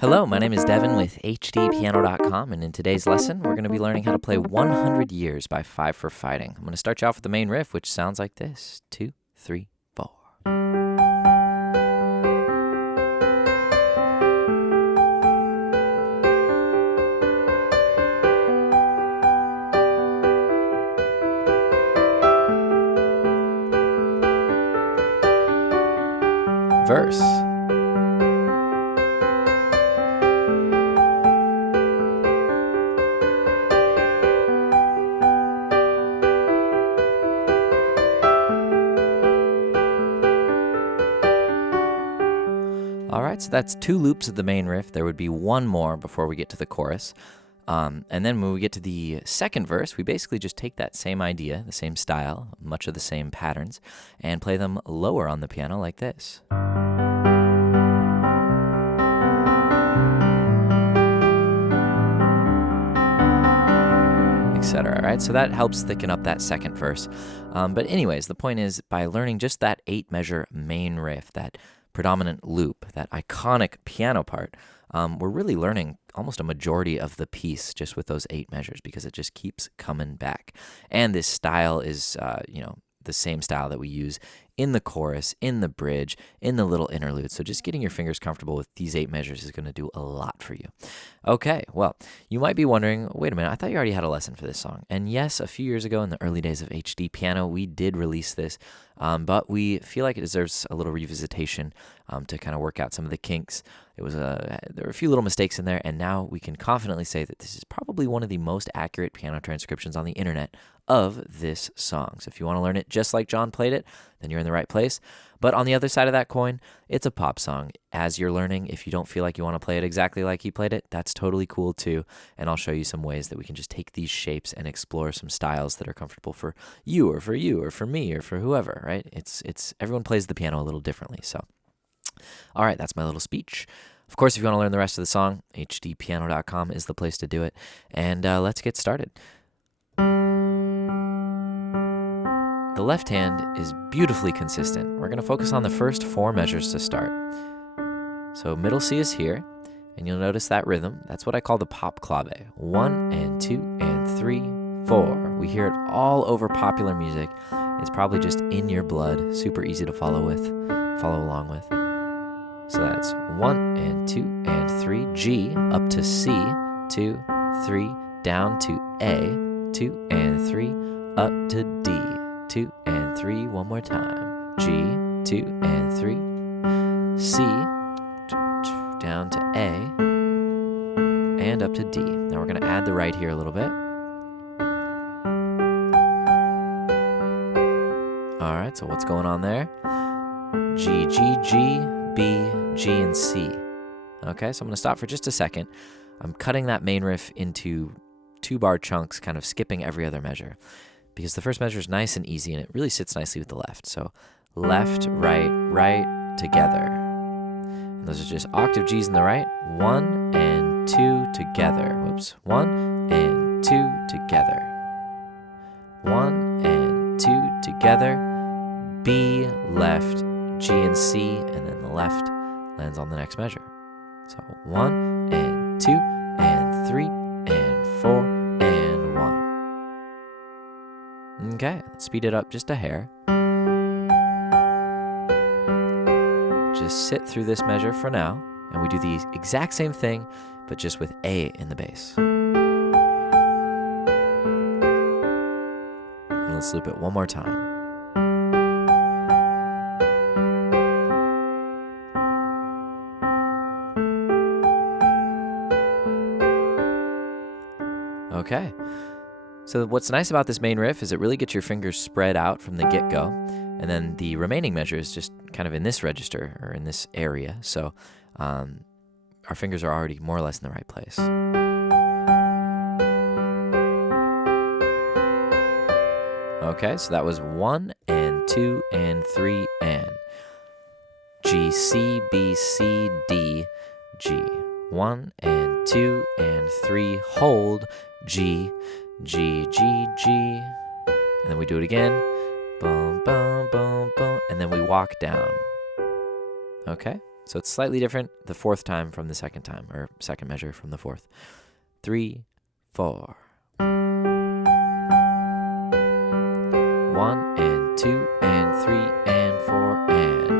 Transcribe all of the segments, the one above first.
Hello, my name is Devin with HDpiano.com, and in today's lesson, we're going to be learning how to play 100 Years by 5 for Fighting. I'm going to start you off with the main riff, which sounds like this: 2, 3, 4. Verse. All right, so that's 2 loops of the main riff. There would be one more before we get to the chorus. And then when we get to the second verse, we basically just take that same idea, the same style, much of the same patterns, and play them lower on the piano like this. Etc. Right? So that helps thicken up that second verse. But anyways, the point is, by learning just that 8-measure main riff, that predominant loop, that iconic piano part, we're really learning almost a majority of the piece just with those 8 measures, because it just keeps coming back. And this style is, the same style that we use in the chorus, in the bridge, in the little interlude. So just getting your fingers comfortable with these 8 measures is going to do a lot for you. Okay, well, you might be wondering, wait a minute, I thought you already had a lesson for this song. And yes, a few years ago in the early days of HDpiano, we did release this, but we feel like it deserves a little revisitation to kind of work out some of the kinks. There were a few little mistakes in there, and now we can confidently say that this is probably one of the most accurate piano transcriptions on the internet of this song. So if you want to learn it just like John played it, then you're in the right place. But on the other side of that coin, it's a pop song. As you're learning, if you don't feel like you want to play it exactly like he played it, that's totally cool too. And I'll show you some ways that we can just take these shapes and explore some styles that are comfortable for you or for me or for whoever, right? It's everyone plays the piano a little differently. So, all right, that's my little speech. Of course, if you want to learn the rest of the song, hdpiano.com is the place to do it. And let's get started. The left hand is beautifully consistent. We're going to focus on the first 4 measures to start. So middle C is here, and you'll notice that rhythm. That's what I call the pop clave. 1 and 2 and 3, 4. We hear it all over popular music. It's probably just in your blood, super easy to follow along with. So that's 1 and 2 and 3, G up to C, 2, 3, down to A, 2 and 3, up to D, 2 and 3, one more time, G, 2 and 3, C, down to A, and up to D. Now we're going to add the right here a little bit. All right, so what's going on there? G, G, G, B, G, and C. Okay, so I'm going to stop for just a second. I'm cutting that main riff into 2-bar chunks, kind of skipping every other measure, because the first measure is nice and easy, and it really sits nicely with the left. So left, right, together. And those are just octave Gs in the right. 1 and 2 together. Whoops. 1 and 2 together. 1 and 2 together. B, left, G and C, and then the left lands on the next measure. So 1 and 2 and 3 and 4 and 1. Okay, let's speed it up just a hair. Just sit through this measure for now, and we do the exact same thing, but just with A in the bass. And let's loop it one more time. Okay, so what's nice about this main riff is it really gets your fingers spread out from the get-go, and then the remaining measure is just kind of in this register, or in this area, so our fingers are already more or less in the right place. Okay, so that was 1 and 2 and 3 and G, C, B, C, D, G. 1 and 2 and 3, hold, G, G, G, G. And then we do it again. Boom, boom, boom, boom. And then we walk down. Okay? So it's slightly different the fourth time from the second time, or second measure from the fourth. 3, 4. 1 and 2 and 3 and 4 and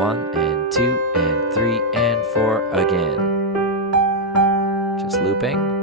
1 and 2 and 3 and 4 again. Just looping.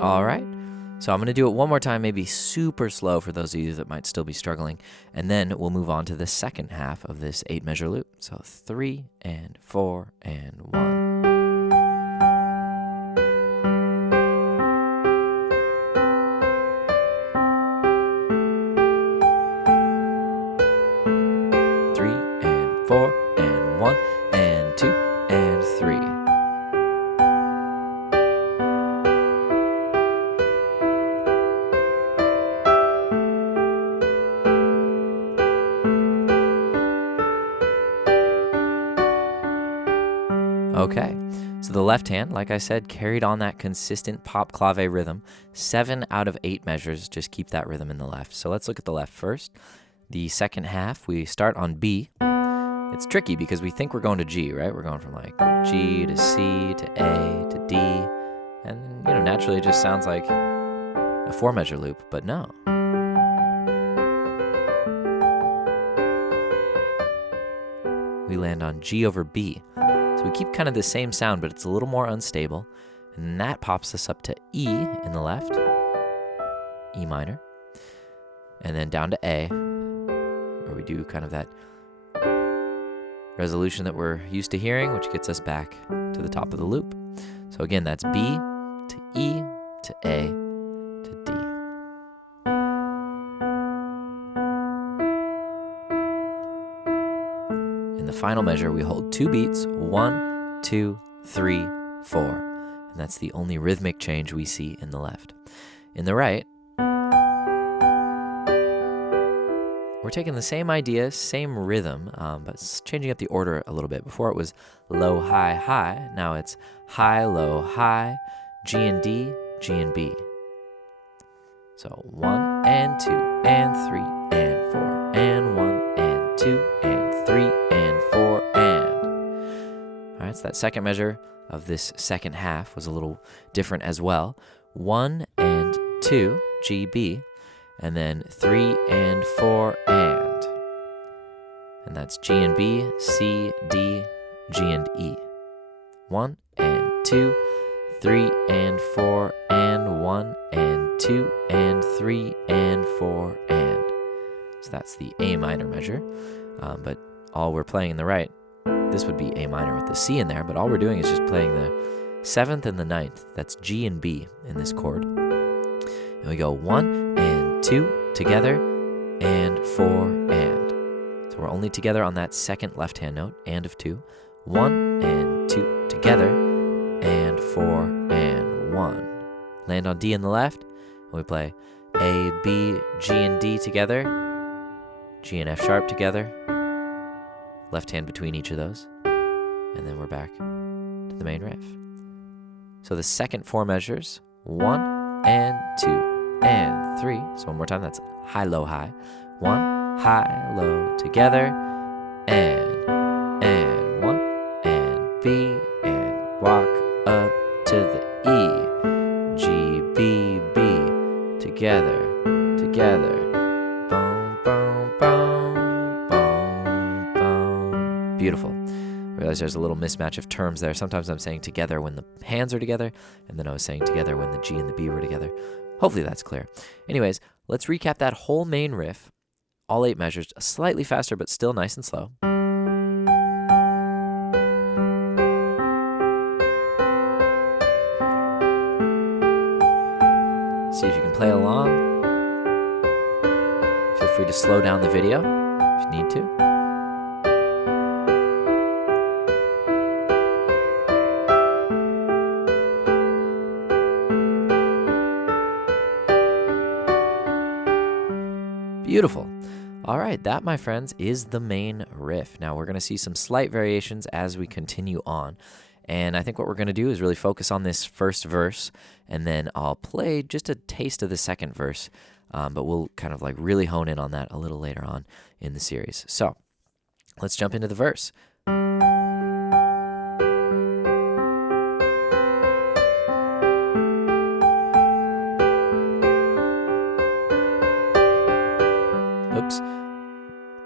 All right, so I'm going to do it one more time, maybe super slow for those of you that might still be struggling, and then we'll move on to the second half of this 8-measure loop. So 3 and 4 and 1. Four and 1 and 2 and 3. Okay, so the left hand, like I said, carried on that consistent pop clave rhythm. 7 out of 8 measures just keep that rhythm in the left. So let's look at the left first. The second half, we start on B. It's tricky because we think we're going to G, right? We're going from like G to C to A to D. And, naturally it just sounds like a 4-measure loop, but no. We land on G over B. So we keep kind of the same sound, but it's a little more unstable. And that pops us up to E in the left, E minor. And then down to A, where we do kind of that resolution that we're used to hearing, which gets us back to the top of the loop. So again, that's B to E to A to D. In the final measure, we hold 2 beats, 1, 2, 3, 4. And that's the only rhythmic change we see in the left. In the right, we're taking the same idea, same rhythm, but changing up the order a little bit. Before it was low, high, high. Now it's high, low, high, G and D, G and B. So 1 and 2 and 3 and 4 and 1 and 2 and 3 and 4 and. All right, so that second measure of this second half was a little different as well. 1 and 2, G, B. And then 3 and 4 and. And that's G and B, C, D, G and E. 1 and 2, 3 and 4 and 1 and 2 and 3 and 4 and. So that's the A minor measure. But all we're playing in the right, this would be A minor with the C in there, but all we're doing is just playing the 7th and the 9th. That's G and B in this chord. And we go 1 and 2 together and 4 and. So we're only together on that second left-hand note, and of 2. 1 and 2 together and 4 and 1. Land on D in the left, and we play A, B, G and D together, G and F sharp together, left hand between each of those, and then we're back to the main riff. So the second 4 measures, 1 and 2 and 3. So one more time, that's high, low, high. 1, high, low, together, and 1, and B, and walk up to the E. G, B, B, together, together. Boom, boom, boom, boom, boom. Beautiful. I realize there's a little mismatch of terms there. Sometimes I'm saying together when the hands are together, and then I was saying together when the G and the B were together. Hopefully that's clear. Anyways, let's recap that whole main riff, all 8 measures, slightly faster but still nice and slow. See if you can play along. Feel free to slow down the video if you need to. Beautiful. All right, that, my friends, is the main riff. Now we're going to see some slight variations as we continue on. And I think what we're going to do is really focus on this first verse, and then I'll play just a taste of the second verse, but we'll kind of like really hone in on that a little later on in the series. So let's jump into the verse. Oops.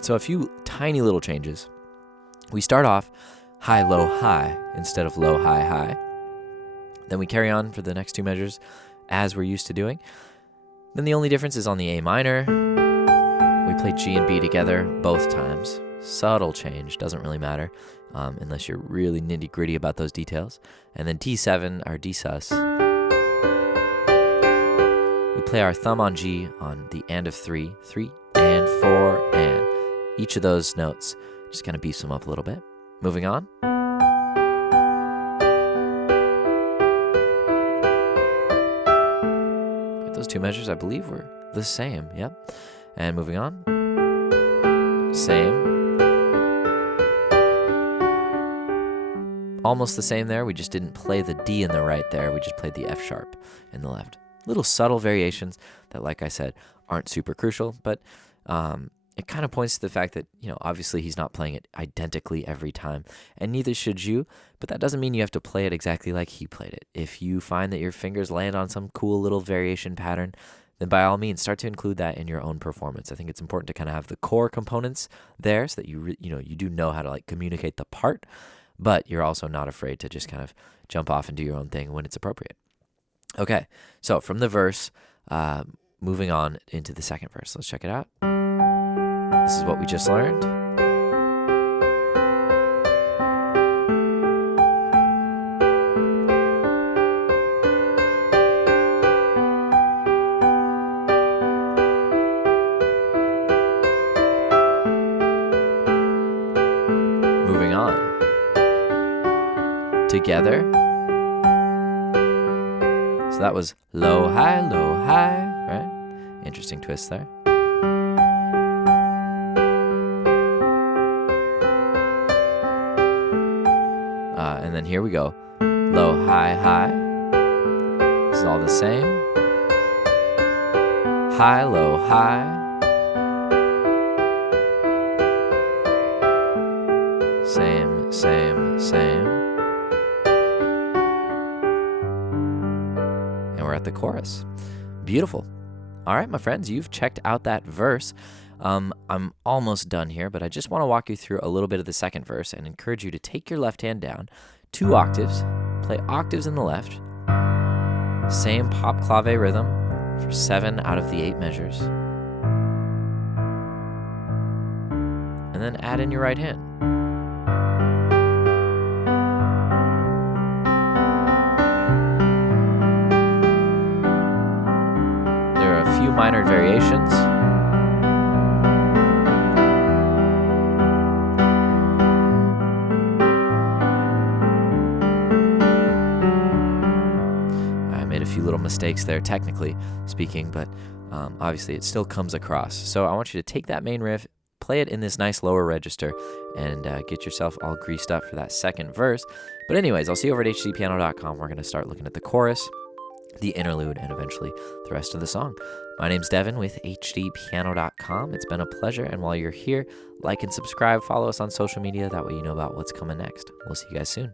So a few tiny little changes. We start off high, low, high instead of low, high, high. Then we carry on for the next two measures as we're used to doing. Then the only difference is on the A minor. We play G and B together both times. Subtle change, doesn't really matter unless you're really nitty gritty about those details. And then D7, our D sus. We play our thumb on G on the and of 3, 3 and 4 and. Each of those notes just kind of beefs them up a little bit. Moving on. Those two measures, I believe, were the same. Yep. And moving on. Same. Almost the same there. We just didn't play the D in the right there. We just played the F sharp in the left. Little subtle variations that, like I said, aren't super crucial, but it kind of points to the fact that, obviously he's not playing it identically every time, and neither should you, but that doesn't mean you have to play it exactly like he played it. If you find that your fingers land on some cool little variation pattern, then by all means, start to include that in your own performance. I think it's important to kind of have the core components there so that you do know how to like communicate the part, but you're also not afraid to just kind of jump off and do your own thing when it's appropriate. Okay, so from the verse, moving on into the second verse. Let's check it out. This is what we just learned. Moving on. Together. So that was low, high, right? Interesting twist there. And then here we go. Low, high, high. This is all the same. High, low, high. Same, same, same. And we're at the chorus. Beautiful. All right, my friends, you've checked out that verse. I'm almost done here, but I just want to walk you through a little bit of the second verse and encourage you to take your left hand down 2 octaves, play octaves in the left, same pop clave rhythm for 7 out of the 8 measures, and then add in your right hand. There are a few minor variations. Little mistakes there, technically speaking, but obviously it still comes across. So I want you to take that main riff, play it in this nice lower register, and get yourself all greased up for that second verse. But anyways, I'll see you over at HDpiano.com. We're going to start looking at the chorus, the interlude, and eventually the rest of the song. My name's Devin with HDpiano.com. It's been a pleasure, and while you're here, like and subscribe, follow us on social media. That way you know about what's coming next. We'll see you guys soon.